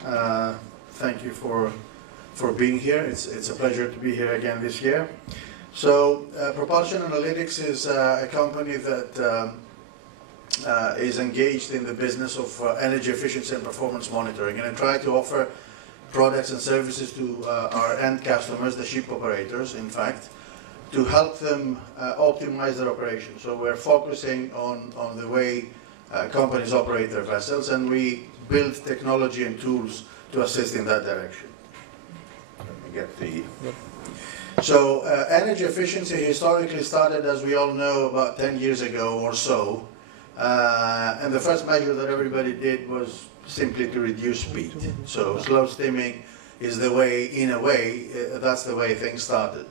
Thank you for being here. It's a pleasure to be here again this year. So Propulsion Analytics is a company that is engaged in the business of energy efficiency and performance monitoring, and I try to offer products and services to our end customers, the ship operators, in fact, to help them optimize their operations. So we're focusing on the way companies operate their vessels, and we build technology and tools to assist in that direction. Let me get the... So energy efficiency historically started, as we all know, about 10 years ago or so. And the first measure that everybody did was simply to reduce speed. So slow steaming is the way, in a way, that's the way things started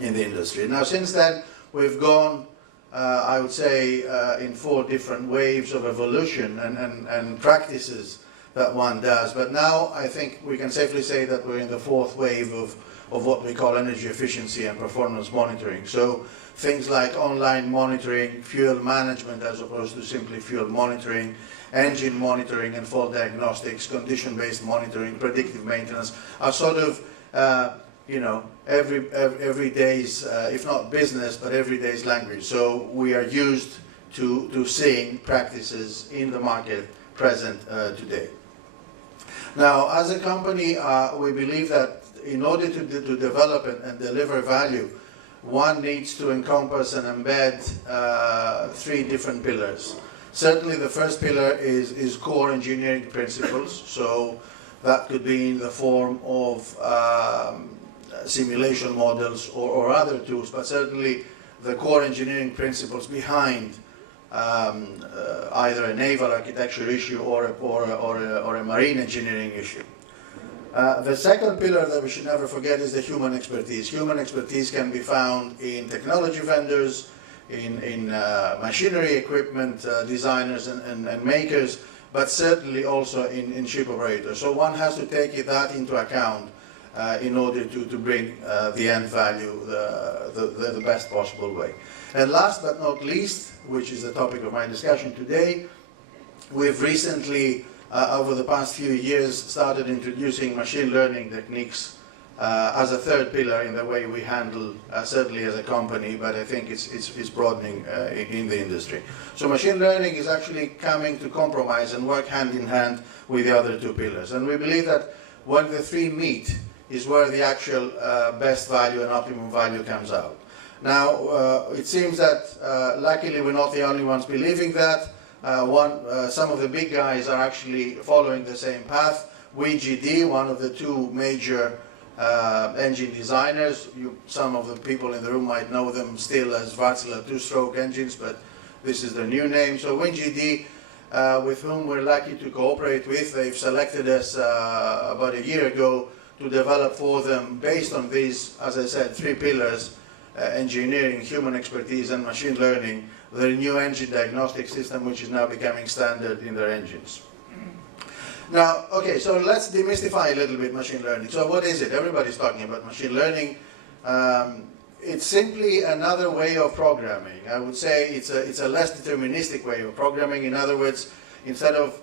in the industry. Now since then, we've gone, I would say, in 4 different waves of evolution and practices that one does. But now I think we can safely say that we're in the 4th wave of what we call energy efficiency and performance monitoring. So things like online monitoring, fuel management as opposed to simply fuel monitoring, engine monitoring and fault diagnostics, condition-based monitoring, predictive maintenance are sort of, every day's, if not business, but every day's language. So we are used to seeing practices in the market present today. Now, as a company, we believe that in order to develop and deliver value, one needs to encompass and embed 3 different pillars. Certainly the first pillar is core engineering principles, so that could be in the form of simulation models or other tools, but certainly the core engineering principles behind either a naval architecture issue or a marine engineering issue. The second pillar that we should never forget is the human expertise. Human expertise can be found in technology vendors, in machinery equipment designers and makers, but certainly also in ship operators. So one has to take that into account in order to bring the end value the best possible way. And last but not least, which is the topic of my discussion today, we've recently, over the past few years, started introducing machine learning techniques as a 3rd pillar in the way we handle, certainly as a company, but I think it's broadening in the industry. So machine learning is actually coming to compromise and work hand in hand with the other 2 pillars. And we believe that when the 3 meet is where the actual best value and optimum value comes out. Now, it seems that luckily we're not the only ones believing that. Some of the big guys are actually following the same path. WinGD, one of the 2 major engine designers, some of the people in the room might know them still as Wärtsilä 2-stroke engines, but this is the new name. So WinGD, with whom we're lucky to cooperate with, they've selected us about a year ago to develop for them, based on these, as I said, 3 pillars, engineering, human expertise and machine learning, the new engine diagnostic system, which is now becoming standard in their engines. Now, okay, so let's demystify a little bit machine learning. So what is it? Everybody's talking about machine learning. It's simply another way of programming. I would say it's a less deterministic way of programming. In other words, instead of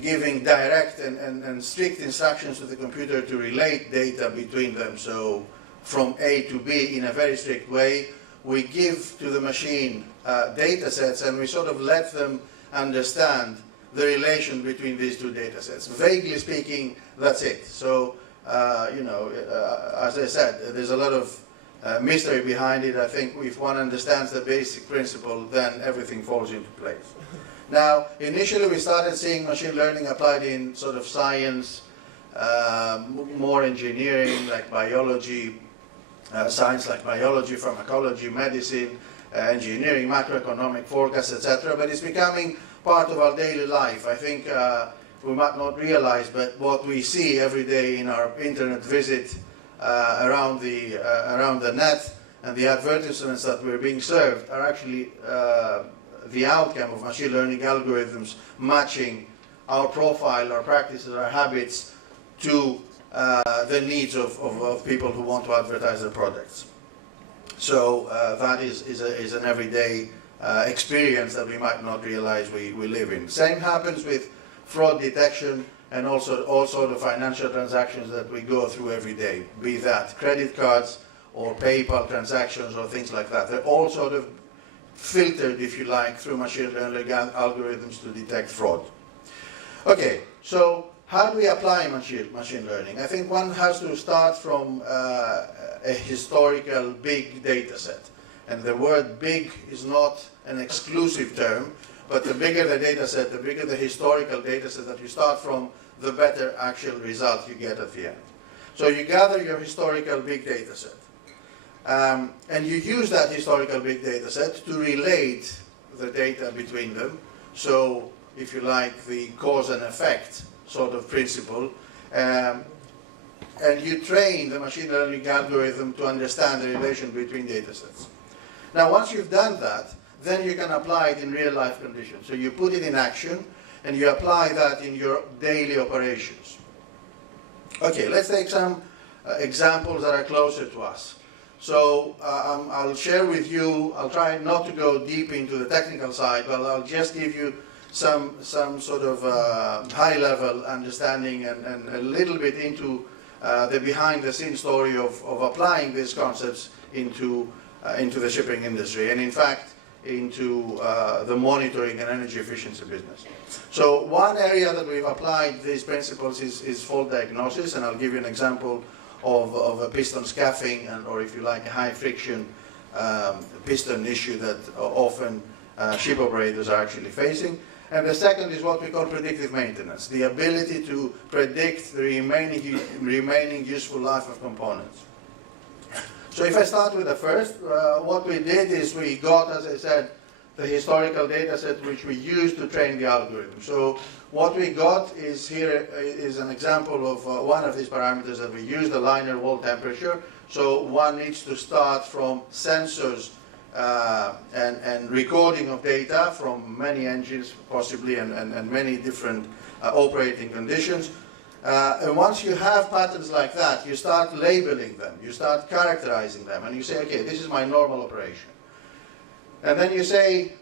giving direct and strict instructions to the computer to relate data between them, so from A to B in a very strict way, we give to the machine data sets and we sort of let them understand the relation between these 2 data sets. Vaguely speaking, that's it. So, as I said, there's a lot of mystery behind it. I think if one understands the basic principle, then everything falls into place. Now, initially we started seeing machine learning applied in sort of science, more engineering like biology, science like biology, pharmacology, medicine, engineering, macroeconomic forecasts, etc. But it's becoming part of our daily life. I think we might not realize, but what we see every day in our internet visit around the net and the advertisements that we're being served are actually the outcome of machine learning algorithms matching our profile, our practices, our habits to the needs of people who want to advertise their products. So that is an everyday experience that we might not realize we live in. Same happens with fraud detection and also the financial transactions that we go through every day, be that credit cards or PayPal transactions or things like that. They're all sort of filtered, if you like, through machine learning algorithms to detect fraud. Okay, so how do we apply machine learning? I think one has to start from a historical big data set. And the word big is not an exclusive term, but the bigger the data set, the bigger the historical data set that you start from, the better actual result you get at the end. So you gather your historical big data set. And you use that historical big data set to relate the data between them. So, if you like, the cause and effect sort of principle. And you train the machine learning algorithm to understand the relation between data sets. Now, once you've done that, then you can apply it in real life conditions. So you put it in action, and you apply that in your daily operations. Okay, let's take some examples that are closer to us. So I'll share with you, I'll try not to go deep into the technical side, but I'll just give you some sort of high-level understanding and a little bit into the behind-the-scenes story of applying these concepts into the shipping industry, and in fact, into the monitoring and energy efficiency business. So one area that we've applied these principles is fault diagnosis, and I'll give you an example of a piston scaffing, or if you like, a high friction piston issue that often ship operators are actually facing. And the second is what we call predictive maintenance, the ability to predict the remaining useful life of components. So if I start with the first, what we did is we got, as I said, the historical data set which we used to train the algorithm. So what we got is here is an example of one of these parameters that we use, the liner wall temperature. So one needs to start from sensors and recording of data from many engines possibly and many different operating conditions. And once you have patterns like that, you start labeling them, you start characterizing them, and you say, okay, this is my normal operation. And then you say,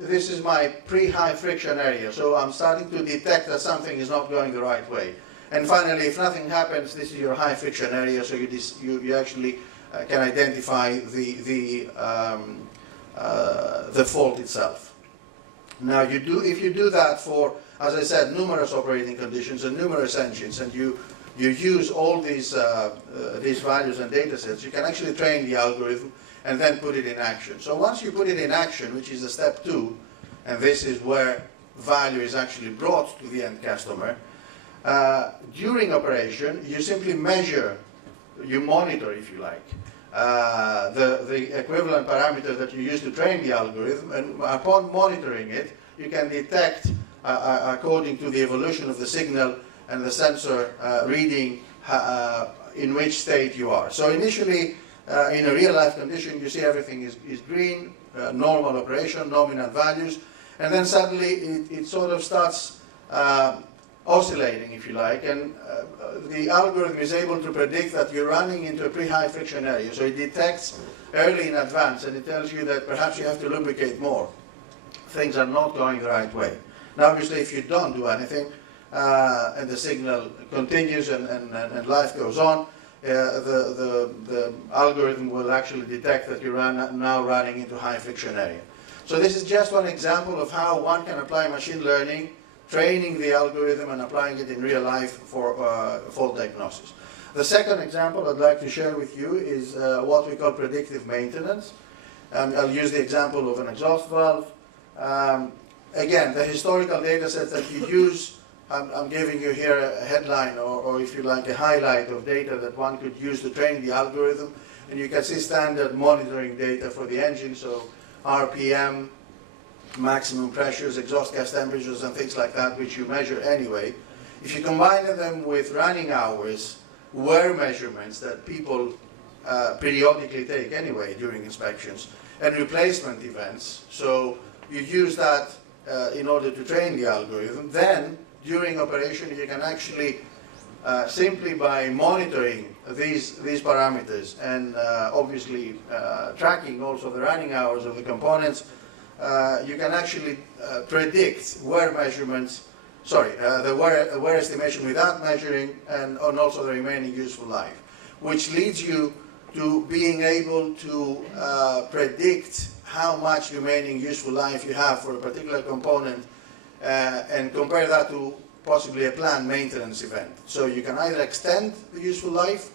this is my pre-high friction area, so I'm starting to detect that something is not going the right way. And finally, if nothing happens, this is your high friction area, so you actually can identify the fault itself. Now, if you do that for, as I said, numerous operating conditions and numerous engines, and you use all these values and data sets, you can actually train the algorithm and then put it in action. So once you put it in action, which is the step 2, and this is where value is actually brought to the end customer, during operation, you simply measure, you monitor, if you like, the equivalent parameter that you use to train the algorithm, and upon monitoring it, you can detect, according to the evolution of the signal and the sensor reading, in which state you are. So initially, in a real-life condition, you see everything is green, normal operation, nominal values, and then suddenly it sort of starts oscillating, if you like, and the algorithm is able to predict that you're running into a pre-high friction area. So it detects early in advance, and it tells you that perhaps you have to lubricate more. Things are not going the right way. Now, obviously, if you don't do anything, and the signal continues and life goes on, the algorithm will actually detect that you're now running into high friction area. So this is just one example of how one can apply machine learning, training the algorithm and applying it in real life for fault diagnosis. The second example I'd like to share with you is what we call predictive maintenance. I'll use the example of an exhaust valve. Again, the historical data sets that you use, I'm giving you here a headline or if you like a highlight of data that one could use to train the algorithm, and you can see standard monitoring data for the engine, so RPM, maximum pressures, exhaust gas temperatures and things like that, which you measure anyway. If you combine them with running hours, wear measurements that people periodically take anyway during inspections, and replacement events, so you use that in order to train the algorithm, then during operation you can actually simply by monitoring these parameters and obviously tracking also the running hours of the components, you can actually predict wear measurements the wear estimation without measuring, and also the remaining useful life, which leads you to being able to predict how much remaining useful life you have for a particular component and compare that to possibly a planned maintenance event. So you can either extend the useful life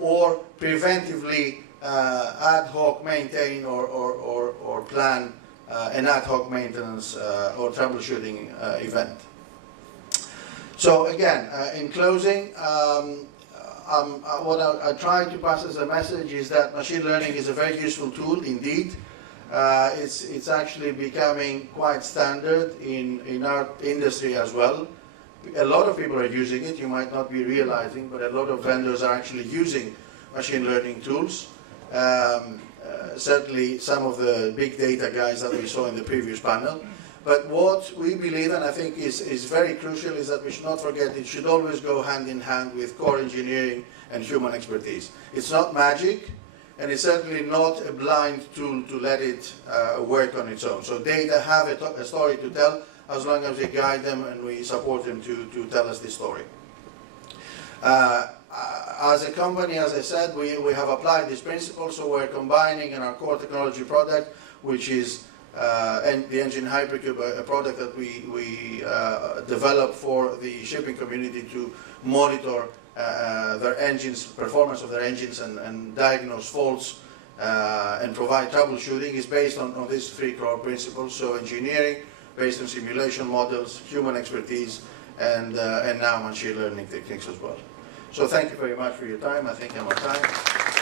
or preventively ad hoc maintain or plan an ad hoc maintenance or troubleshooting event. So again, in closing, what I try to pass as a message is that machine learning is a very useful tool indeed. It's actually becoming quite standard in our industry as well. A lot of people are using it, you might not be realizing, but a lot of vendors are actually using machine learning tools. Certainly some of the big data guys that we saw in the previous panel. But what we believe, and I think is very crucial, is that we should not forget it should always go hand in hand with core engineering and human expertise. It's not magic, and it's certainly not a blind tool to let it work on its own. So data have a story to tell as long as we guide them and we support them to tell us the story. As a company, as I said, we have applied this principle, so we're combining in our core technology product, which is the Engine Hypercube, a product that we developed for the shipping community to monitor their engines, performance of their engines, and diagnose faults and provide troubleshooting, is based on these three core principles. So engineering, based on simulation models, human expertise, and now machine learning techniques as well. So thank you very much for your time. I think I'm on time.